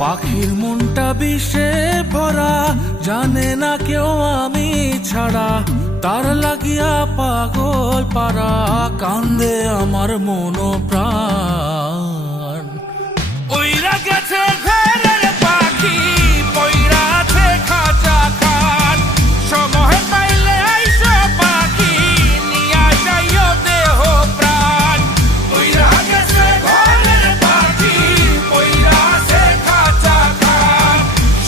পাখির মনটা বিষে ভরা, জানে না কেউ আমি ছাড়া, তার লাগিয়া পাগল পারা, কান্দে আমার মন প্রাণ। ওইরা গেছে ঘরের পাখি, পইরা আছে খাঁচা খান, সময় পাইলে আইসো পাখি, নিয়া যাইও দেহ প্রাণ। ওইরা গেছে ঘরের পাখি, পইরা আছে খাঁচা খান,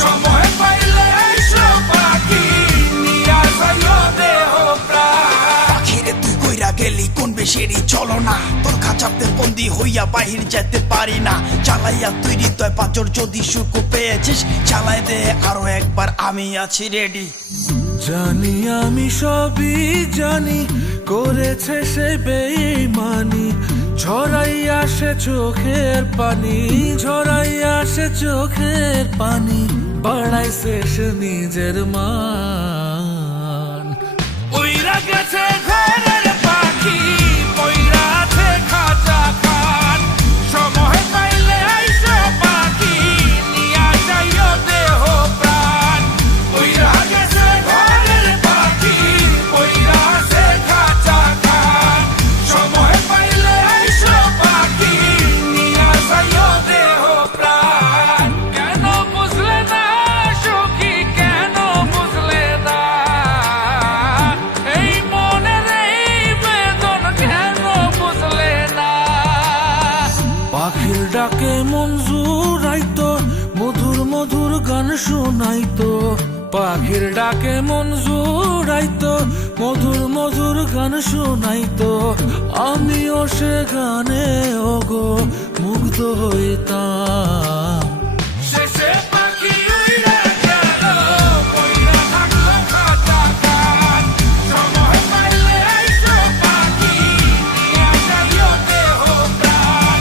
সময় পাইলে আইসো পাখি, নিয়া যাইও দেহ প্রাণ। পাখিরে তুই কইরা গেলি কোন বেশেরই চলো না, তোর খাঁচাতে বন্দি হইয়া বাহির যেতে পারি না। চালাইয়া তুই হৃদয় পাঁচর, যদি সুখ পেয়েছিস চালাই দে আরো একবার, আমি আছি রেডি। জানি আমি সবই জানি, করেছে সে বেঈমানি, ঝরাইয়া সে চোখের পানি, ঝরাইয়া সে চোখের পানি, বাড়াইছে সে নিজের মান। ওইরা গেছে ঘরের পাখি, পইরা আছে খাঁচা খান, সময় পাইলে আইসো পাখি, নিয়া যাইও দেহ প্রাণ। ওইরা গেছে ঘরের পাখি, পইরা আছে খাঁচা খান, সময় পাইলে আইসো পাখি, নিয়া যাইও দেহ প্রাণ। কেন বুঝলে না সখী, কেন বুঝলে না এই মনের এই বেদন, কেন বুঝলে না? পাখির ডাকে মন জুড়াইতো, মধুর মধুর গান শোনাইতো, পাখির ডাকে মন জুড়াইতো, মধুর মধুর গান শোনাইতো, আমিও সে গানে ওগো মুগ্ধ হইতাম। শেষে পাখি উইড়া গেল, পইড়া থাকলো খাঁচা খান, সময় পাইলে আইসো পাখি, নিয়া যাইও দেহ প্রাণ।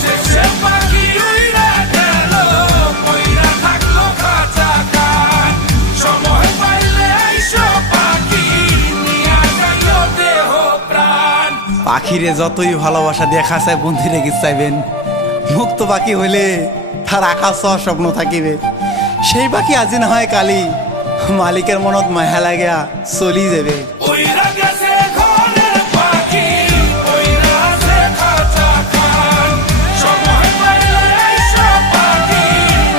শেষে পাখি উইড়া গেল, পইড়া থাকলো খাঁচা খান, সময় পাইলে আইসো পাখি, নিয়া যাইও দেহ প্রাণ। পাখিরে যতই ভালোবাসা দিয়ে খাঁচায় বন্দি রেখে চাইবেন, মুক্ত পাখি হইলে তার আকাশ স্বপ্ন থাকিবে। সেই পাখি আজি না হয় কালি, মালিকের মনত মায়া লাগিয়া চলি যাবে। ওইরা গেছে ঘরের পাখি, পইরা আছে খাঁচা খান, সময় পাইলে আইসো পাখি,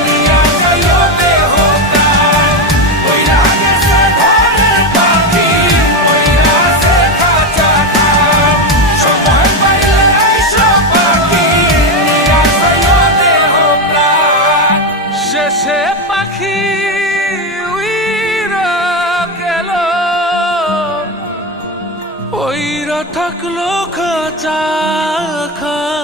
নিয়া যাইও দেহ প্রাণ। ওইরা গেছে ঘরের পাখি, পইরা আছে খাঁচা খান, সময় পাইলে আইসো পাখি, নিয়া যাইও দেহ প্রাণ। শেষে পাখি উইরা গেল, পইরা থাকলো খাঁচা খান।